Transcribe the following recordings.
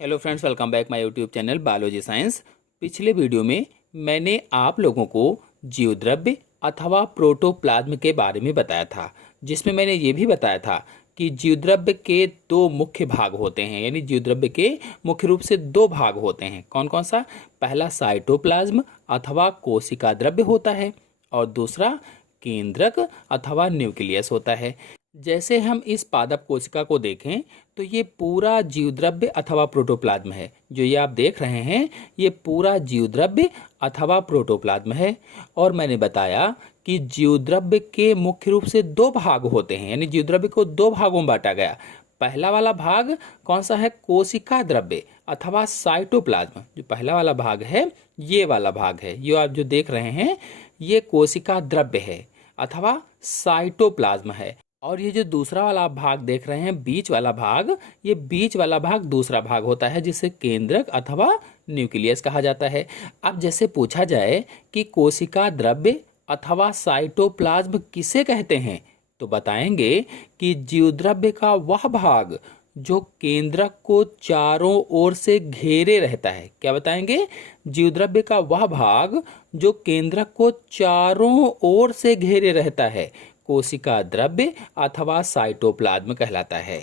Hello friends, welcome back my YouTube channel biology science. पिछले video में मैंने आप लोगों को जीवद्रव्य अथवा प्रोटोप्लाज्म के बारे में बताया था, जिसमें मैंने ये भी बताया था कि जीवद्रव्य के दो मुख्य भाग होते हैं। यानी जीवद्रव्य के मुख्य रूप से दो भाग होते हैं। कौन कौन सा? पहला साइटोप्लाज्म अथवा कोशिका द्रव्य होता है और दूसरा केंद्रक अथवा न्यूक्लियस होता है। जैसे हम इस पादप कोशिका को देखें तो ये पूरा जीवद्रव्य अथवा प्रोटोप्लाज्म है। जो ये आप देख रहे हैं ये पूरा जीवद्रव्य अथवा प्रोटोप्लाज्म है। और मैंने बताया कि जीवद्रव्य के मुख्य रूप से दो भाग होते हैं। यानी जीवद्रव्य को दो भागों में बांटा गया। पहला वाला भाग कौन सा है? कोशिका द्रव्य अथवा साइटोप्लाज्म। जो पहला वाला भाग है ये वाला भाग है, ये आप जो देख रहे हैं ये कोशिका द्रव्य है अथवा साइटोप्लाज्म है। और ये जो दूसरा वाला आप भाग देख रहे हैं, बीच वाला भाग, ये बीच वाला भाग दूसरा भाग होता है जिसे केंद्रक अथवा न्यूक्लियस कहा जाता है। अब जैसे पूछा जाए कि कोशिका द्रव्य अथवा साइटोप्लाज्म किसे कहते हैं, तो बताएंगे कि जीवद्रव्य का वह भाग जो केंद्रक को चारों ओर से घेरे रहता है। क्या बताएंगे? जीवद्रव्य का वह भाग जो केंद्रक को चारों ओर से घेरे रहता है कोशिका द्रव्य अथवा साइटोप्लाज्म कहलाता है।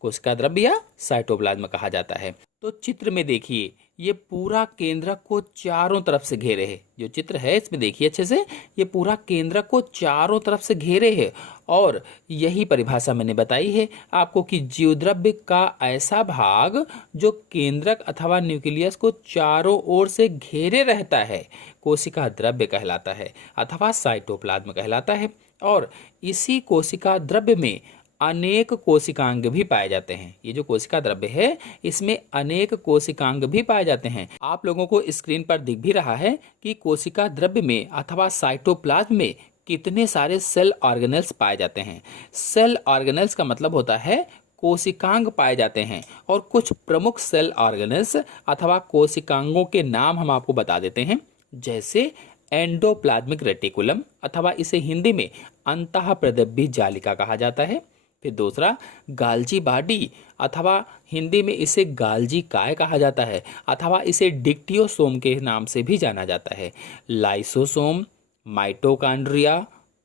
कोशिका द्रव्य या साइटोप्लाज्म कहा जाता है। तो चित्र में देखिए ये पूरा केंद्रक को चारों तरफ से घेरे है। जो चित्र है इसमें देखिए अच्छे से, ये पूरा केंद्रक को चारों तरफ से घेरे है। और यही परिभाषा मैंने बताई है आपको कि जीवद्रव्य का ऐसा भाग जो केंद्रक अथवा न्यूक्लियस को चारों ओर से घेरे रहता है कोशिका द्रव्य कहलाता है अथवा साइटोप्लाज्म कहलाता है। और इसी कोशिका द्रव्य में अनेक कोशिकांग भी पाए जाते हैं। ये जो कोशिका द्रव्य है इसमें अनेक कोशिकांग भी पाए जाते हैं। आप लोगों को स्क्रीन पर दिख भी रहा है कि कोशिका द्रव्य में अथवा साइटोप्लाज्म में कितने सारे सेल ऑर्गेनेल्स पाए जाते हैं। सेल ऑर्गेनेल्स का मतलब होता है कोशिकांग पाए जाते हैं। और कुछ प्रमुख सेल ऑर्गेनेल्स अथवा कोशिकांगों के नाम हम आपको बता देते हैं। जैसे एंडोप्लाज्मिक रेटिकुलम अथवा इसे हिंदी में अंतःप्रदब्बी जालिका कहा जाता है। फिर दूसरा गाल्जी बॉडी अथवा हिंदी में इसे गाल्जी काय कहा जाता है अथवा इसे डिक्टियोसोम के नाम से भी जाना जाता है। Lysosome, mitochondria,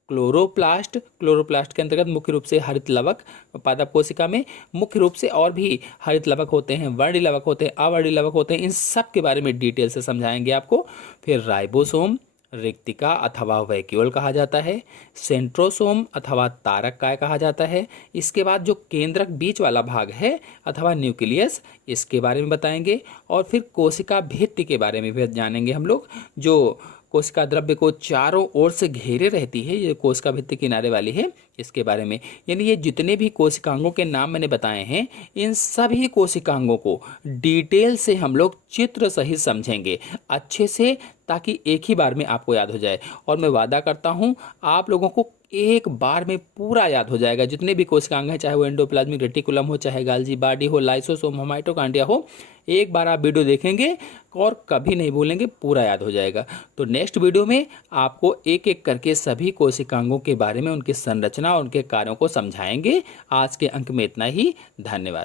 chloroplast. क्लोरोप्लास्ट के अंतर्गत मुख्य रूप से हरित लवक, पादप कोशिका में मुख्य रूप से और भी हरित लवक होते हैं, वर्णी लवक होते हैं, अवर्णी लवक होते हैं। इन सब के बारे में डिटेल से समझाएंगे आपको। फिर राइबोसोम, रिक्तिका अथवा वैक्यूल कहा जाता है। सेंट्रोसोम अथवा तारक काय कहा जाता है। इसके बाद जो केंद्रक बीच वाला भाग है अथवा न्यूक्लियस, इसके बारे में बताएंगे। और फिर कोशिका भित्ति के बारे में भी जानेंगे हम लोग, जो कोशिका द्रव्य को चारों ओर से घेरे रहती है। ये कोशिका भित्ति किनारे वाली है, इसके बारे में। यानी ये जितने भी कोशिकांगों के नाम मैंने बताए हैं इन सभी कोशिकांगों को डिटेल से हम लोग चित्र सहित समझेंगे अच्छे से, ताकि एक ही बार में आपको याद हो जाए। और मैं वादा करता हूँ आप लोगों को एक बार में पूरा याद हो जाएगा। जितने भी कोशिकांग हैं, चाहे वो एंडोप्लाज्मिक रेटिकुलम हो, चाहे गाल्जी बॉडी हो, लाइसोसोम हो, माइटोकॉन्ड्रिया हो, एक बार आप वीडियो देखेंगे और कभी नहीं भूलेंगे, पूरा याद हो जाएगा। तो नेक्स्ट वीडियो में आपको एक एक करके सभी कोशिकांगों के बारे में, उनकी संरचना और उनके कार्यों को समझाएंगे। आज के अंक में इतना ही। धन्यवाद।